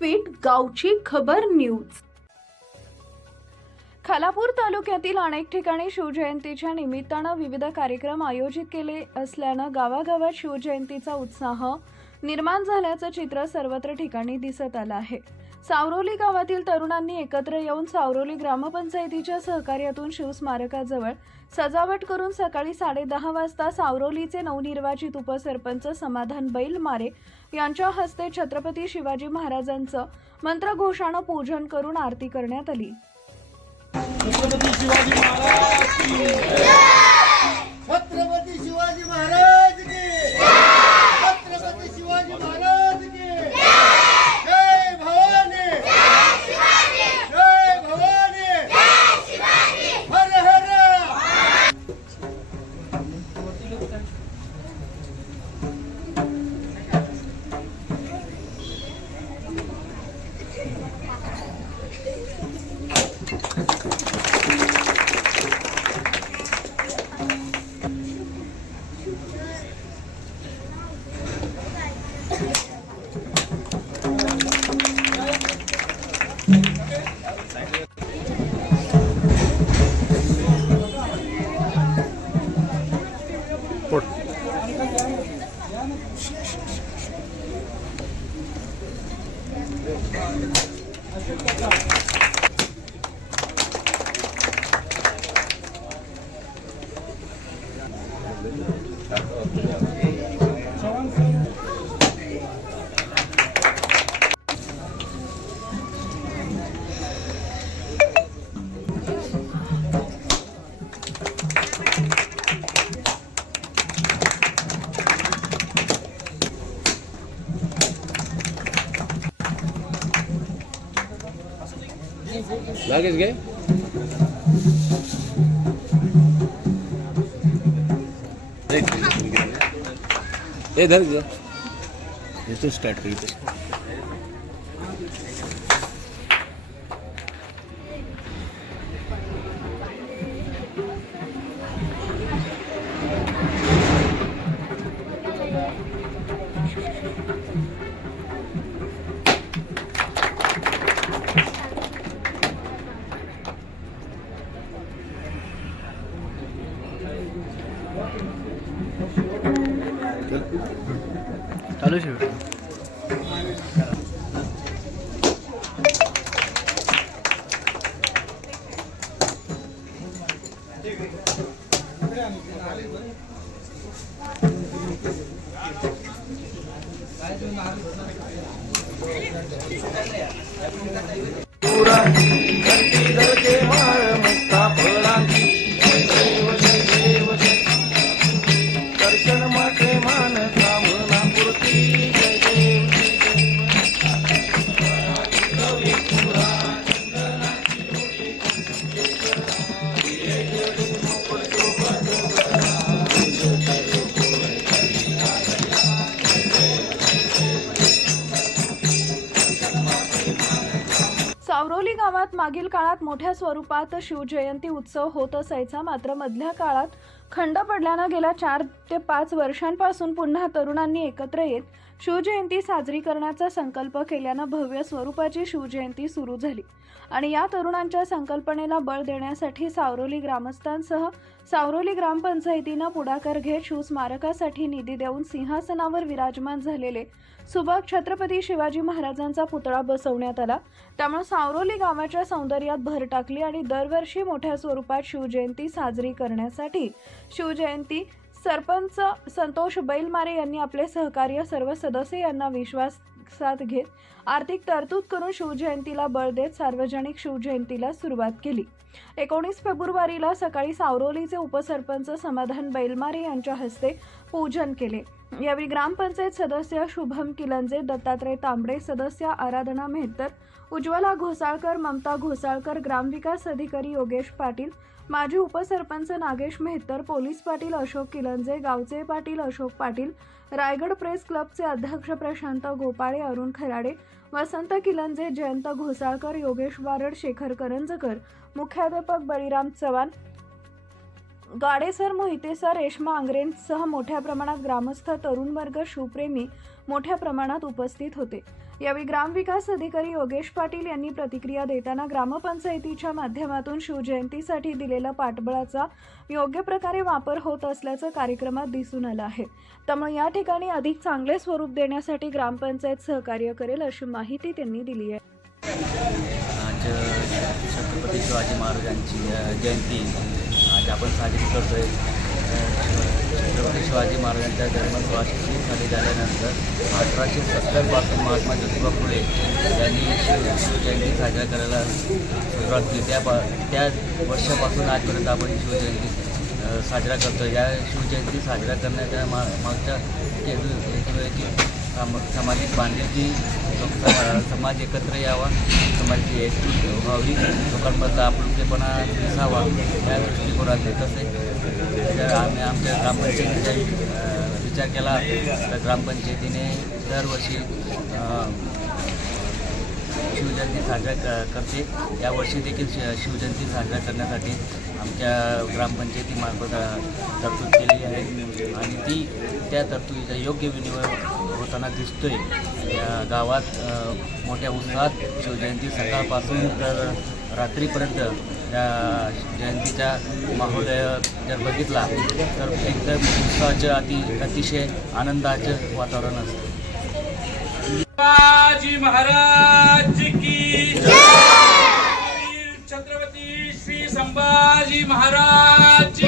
व्यासपीठ गावची खबर न्यूज। खालापूर तालुक्यातील अनेक ठिकाणी शिवजयंतीच्या निमित्तानं विविध कार्यक्रम आयोजित केले असल्यानं गावागावात शिवजयंतीचा उत्साह निर्माण झाल्याचं चित्र सर्वत्र ठिकाणी दिसत आलं आहे। सावरोली गावातील तरुणांनी एकत्र येऊन सावरोली ग्रामपंचायतीच्या सहकार्यातून शिवस्मारकाजवळ सजावट करून सकाळी 10:30 वाजता सावरोलीचे नवनिर्वाचित उपसरपंच समाधान बैलमारे यांच्या हस्ते छत्रपती शिवाजी महाराजांचं मंत्रघोषानं पूजन करून आरती करण्यात आली। छत्रपती शिवाजी महाराज की जय। छत्रपती शिवाजी महाराज की जय। छत्रपती शिवाजी महाराज की जय। जय भवानी, जय शिवाजी, जय भवानी, जय शिवाजी, हर हर। लागेच घे ए धर घे इथं स्टार्ट कर इथं चालू शे दर्शन माटे मान कामना पूर्ती जय सावरोली गावात मागील काळात मोठ्या स्वरूपात शिवजयंती उत्सव होत असायचा, मात्र मधल्या काळात खंड पडल्यानं गेल्या 4 ते 5 वर्षांपासून पुन्हा तरुणांनी एकत्र येत शिवजयंती साजरी करण्याचा संकल्प केल्यानं भव्य स्वरूपाची शिवजयंती सुरू झाली आणि या तरुणांच्या संकल्पनेला बळ देण्यासाठी सावरोली ग्रामस्थांसह सावरोली ग्रामपंचायतीनं पुढाकार घेत शिवस्मारकासाठी निधी देऊन सिंहासनावर विराजमान झालेले सुबक छत्रपती शिवाजी महाराजांचा पुतळा बसवण्यात आला। त्यामुळे सावरोली गावाच्या सौंदर्यात भर टाकली आणि दरवर्षी मोठ्या स्वरूपात शिवजयंती साजरी करण्यासाठी शिवजयंती सरपंच संतोष बैलमारे यांनी आपले सहकार्य सर्व सदस्य यांना विश्वासात घेत आर्थिक तरतूद करून शिवजयंतीला बळ देत सार्वजनिक शिवजयंतीला सुरुवात केली। 19 फेब्रुवारीला सकाळी सावरोलीचे उपसरपंच समाधान बैलमारे यांच्या हस्ते पूजन केले। यावेळी ग्रामपंचायत सदस्य शुभम किलंजे, दत्तात्रय तांबडे, सदस्य आराधना मेहतर, उज्ज्वला घोसाळकर, ममता घोसाळकर, ग्रामविकास अधिकारी योगेश पाटील, माजी उपसरपंच नागेश मेहतर, पोलीस पाटील अशोक किलंजे, गावचे पाटील अशोक पाटील, रायगड प्रेस क्लबचे अध्यक्ष प्रशांत गोपाळे, अरुण खराडे, वसंत किलंजे, जयंत घोसाळकर, योगेश वारड, शेखर करंजकर, मुख्याध्यापक बळीराम चव्हाण, गाडेसर, मोहितेसर, रेश्मा आंग्रेंसह मोठ्या प्रमाणात ग्रामस्थ, तरुण वर्ग, शिवप्रेमी मोठ्या प्रमाणात उपस्थित होते। यावेळी ग्रामविकास अधिकारी योगेश पाटील यांनी प्रतिक्रिया देताना ग्रामपंचायतीच्या माध्यमातून शिवजयंतीसाठी दिलेल्या पाठबळाचा योग्य प्रकारे वापर होत असल्याचं कार्यक्रमात दिसून आलं आहे. त्यामुळे या ठिकाणी अधिक चांगले स्वरूप देण्यासाठी ग्रामपंचायत सहकार्य करेल अशी माहिती त्यांनी दिली आहे. आज छत्रपती शिवाजी महाराजांची जयंती आज आपण साजरी करतोय. छत्रपती शिवाजी महाराजांच्या जन्म 1630 साली झाल्यानंतर 1870 महात्मा ज्योतिबा फुले यांनी शिवजयंती साजरा करायला सुरुवात केली. त्या वर्षापासून आजपर्यंत आपण शिवजयंती साजरा करतो. या शिवजयंती साजरा करण्याच्या मागच्या हेतू सामाजिक बांधिलकी, समाज एकत्र यावा, समाजाची एकजूट व्हावी, लोकांमधला आपुलकेपणा दिसावा या दृष्टिकोनातून. तसे जर आम्ही आमच्या ग्रामपंचायतीचा विचार केला तर ग्रामपंचायतीने दरवर्षी शिवजयंती साजरा करते. यावर्षी देखील शिवजयंती साजरा करण्यासाठी आमच्या ग्रामपंचायतीमार्फत तरतूद केली आहे आणि त्या तरतुदीचा योग्य विनिमय होताना दिसतोय. या गावात मोठ्या उत्साहात शिवजयंती सकाळपासून तर रात्रीपर्यंत या जयंतीचा माहोल जर बघितला तर एकदम उत्साहाचं अतिशय आनंदाचं वातावरण असतं. शिवाजी महाराज की जय. छत्रपती श्री संभाजी महाराज